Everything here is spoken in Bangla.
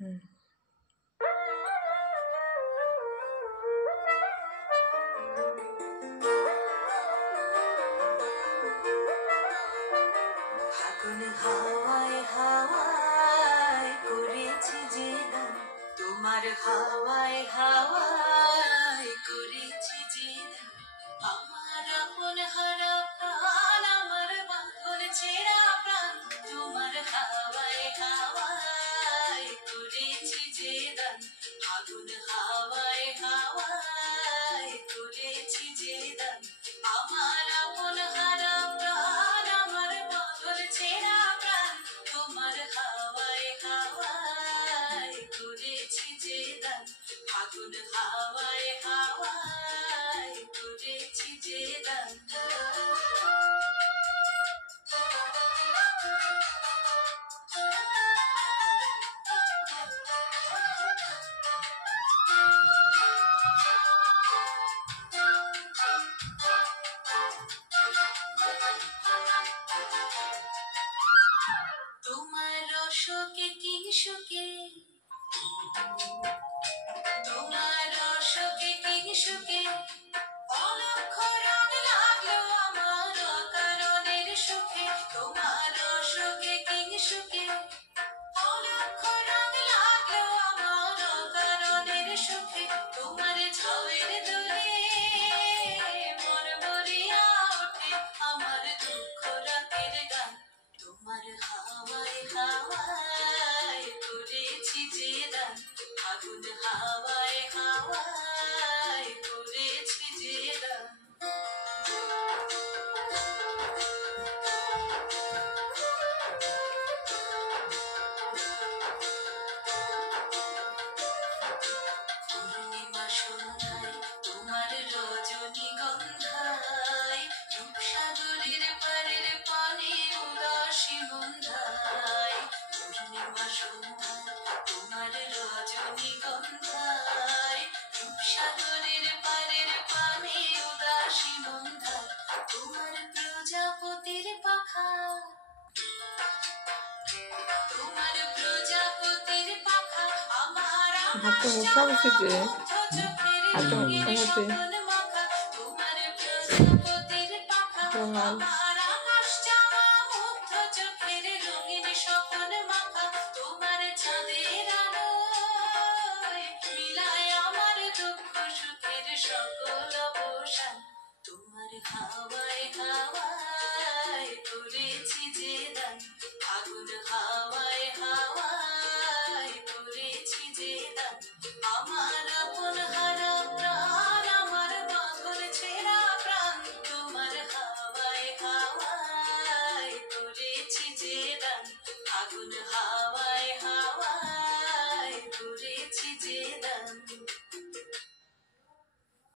হুম। ফাগুন হাওয়ায় হাওয়ায় করেছি যে গান, তোমার হাওয়ায় হাওয়ায় করেছি যে গান। আমার আপন হারা প্রাণ, আমার বাঁধন ছেঁড়া প্রাণ, তোমার হাওয়ায় হাওয়ায় করেছি যে গান। ফাগুন হাওয়ায় হাওয়ায় করেছি যে গান। আমার আপন হারা প্রাণ, আমার বাঁধন ছেঁড়া প্রাণ, তোমার হাওয়ায় হাওয়ায় করেছি যে গান। ফাগুন হাওয়ায় হাওয়ায় করেছি যে গান। তোমার রসকে কিংসুকে, তোমার রসকে কিংসুকে, অলক্ষ রং লাগলো আমার অকারণের সুখে। তোমার রসকে কিংসুকে, অলক্ষ রং লাগলো আমার অকারণের সুখে। তোমার ঝাউয়ের দোলে মন ভরিয়া ওঠে আমার দুঃখ রাতের গান। তোমার হাওয়ায় হাওয়ায় করেছি যে গান। ফাগুন হাওয়ায় হাওয়ায় করেছি যে গান। পূর্ণিমা সন্ধ্যায় তোমার রজনীগন্ধায়, রূপসাগরের পারের পানে উদাসী মন্ধায়। পূর্ণিমা সন্ধ্যায় তোমার রজনীগন্ধায়, রূপসাগরের পারের পানে উদাসী মন্ধায়। তোমার প্রজাপতির পাখা, তোমার প্রজাপতির পাখা, আমার হাতটা মোটা বসেছে, চোখের হাতটা রঙিন মোটা হচ্ছে স্বপ্ন মাখা। তোমার প্রজাপতির পাখা, লাল। আমার